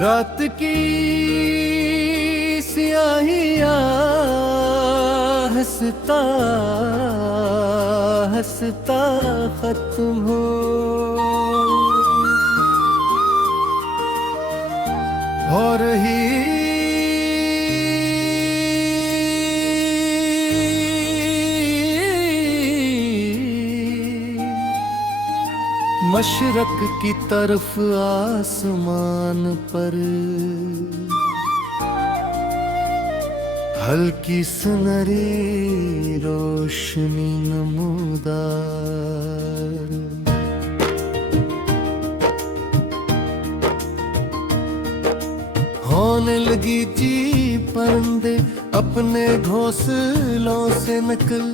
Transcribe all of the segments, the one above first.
रात की सियाहियाँ हंसता हंसता खत्म हो रही मशरक की तरफ आसमान पर हल्की सुनहरी रोशनी नमूदार। होने लगी जी परिंदे अपने घोंसलों से नकल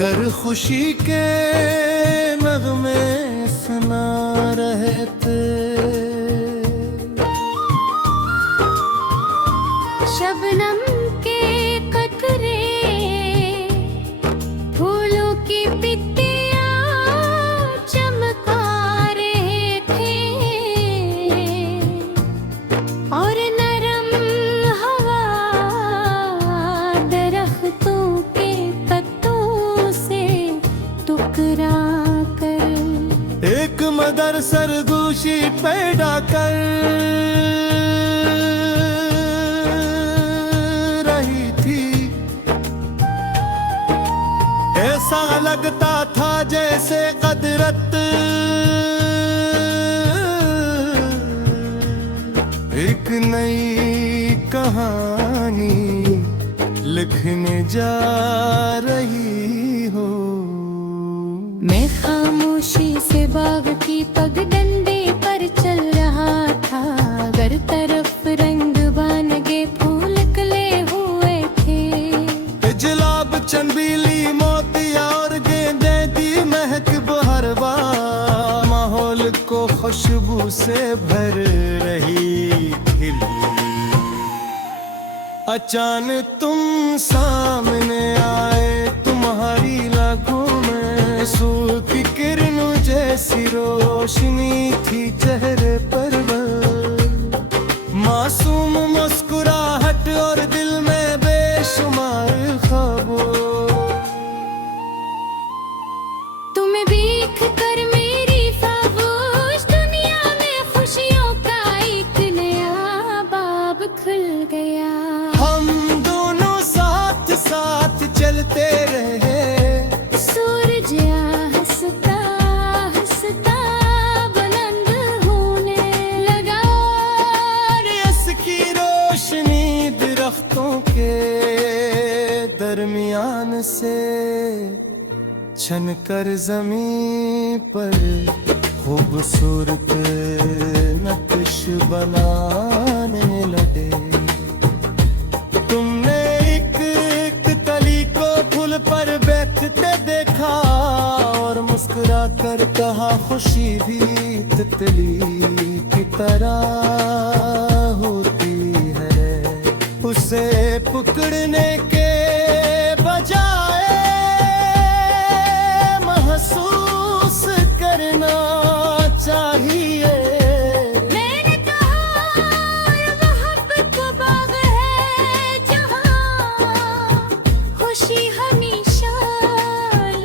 कर खुशी के नगमे सुना रहे थे। शबनम के कतरे फूलों की पत्तियां चमका रहे थे और नरम हवा दरख्तों के पत्तों से टकरा कर एक मदर सरगोशी पैदा कर रही थी। ऐसा लगता था जैसे कदरत एक नई कहानी लिखने जा रही हो। मैं खामोशी से बाग की पगडंडी पर चल रहा था। हर तरफ रंग बानगे फूल खिले हुए थे। गुलाब चंबीली मोतिया और गेंदे दी महक बहरवा माहौल को खुशबू से भर रही थी। अचानक तुम सामने आए, तुम्हारी लाखों में सूखी किरणों जैसी रोशनी थी चेहरे पर। मासूम मुस्कुराहट और दिल में बेशुमार ख्वाबों। तुम्हें देख कर मेरी खामोश दुनिया में खुशियों का एक नया बाब खुल गया। हम दोनों साथ साथ चलते रहे। सूरज हंसता हंसता बुलंद होने लगा। इसकी रोशनी दरख्तों के दरमियान से छनकर जमीन पर खूबसूरत नक्श बनाने लगे। तुमने एक कली को फूल पर बैठते देखा और मुस्कुरा कर कहा खुशी भी तितली की तरह होती है। उसे पकड़ने के बजाय महसूस करना चाहिए। मैंने कहा ये मोहब्बत का बाग है जहाँ खुशी हमेशा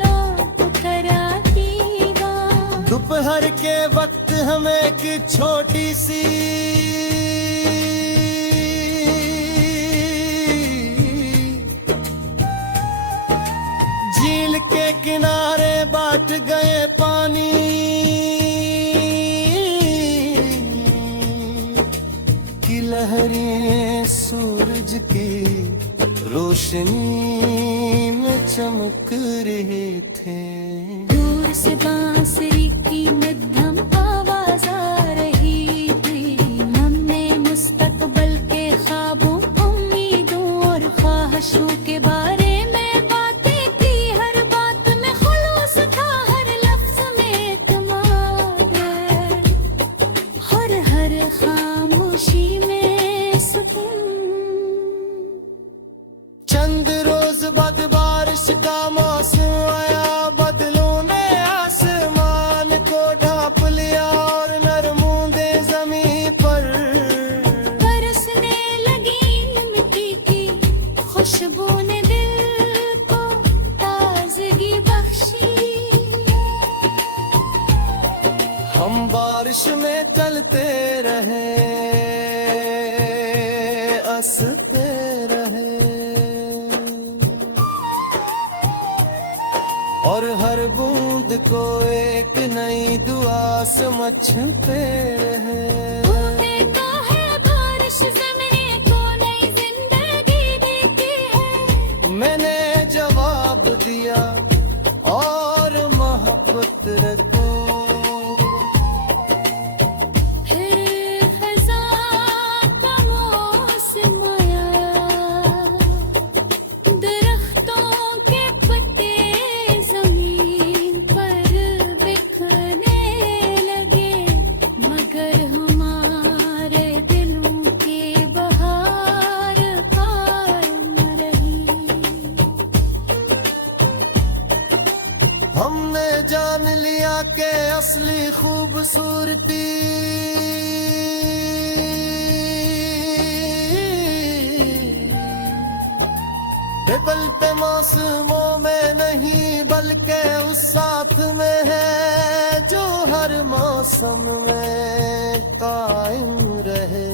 लौट कर आएगा। दोपहर के वक्त हमें एक छोटी सी झील के किनारे बाट गए पानी। की लहरें सूरज की रोशनी में चमक रहे थे। दूर से बांसुरी की मध्यम आवाज आ रही थी। हमने मुस्तकबल के ख्वाबों, उम्मीदों और ख्वाहिशों के बारे में बातें की। हर बात में खुलूस था, हर लफ्ज में इत्मीनान है और हर खामोशी में सुकून। चंद रोज बाद बारिश का मौसम आया। बदलों ने आसमान को ढांप लिया और नरमूंदे जमीन पर बारिश में चलते रहे, हंसते रहे, और हर बूंद को एक नई दुआ समझते रहे। देता है बारिश ज़मीन को नई जिंदगी देती है। मैंने जवाब दिया और मोहब्बत रखो। फिर ख़ज़ां का मौसम आया, दरख्तों के पत्ते ज़मीन पर बिखरने लगे, मगर हमारे दिलों के बहार कायम रही। हमने जान लिया कि असली खूबसूरती पल पे मौसमों में नहीं, बल्कि उस साथ में है जो हर मौसम में कायम रहे।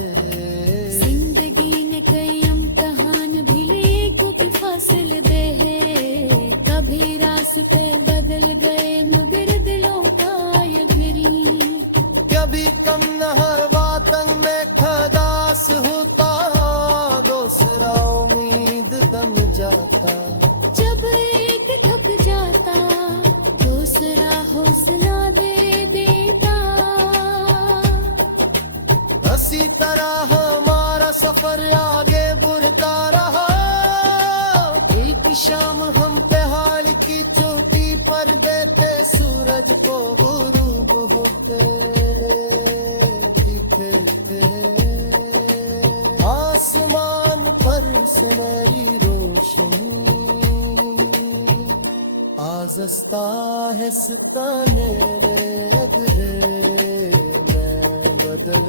जिंदगी ने कई इम्तिहान भी लिए, कुछ फासिल दे है, कभी रास्ते बदल गए मगर दिलों का ये गिरी। कभी कम न हर वातन में खदास होता, दूसरा उम्मीद दम जाता। जब एक थक जाता, दूसरा हौसला दे देता। इसी तरह हमारा सफर आगे बढ़ता रहा। एक शाम हम पहाड़ की चोटी पर देते सूरज को गुरूब होते दिखे थे। आसमान पर सुनहरी रोशनी आज़स्ता है सताने लगे, मैं बदल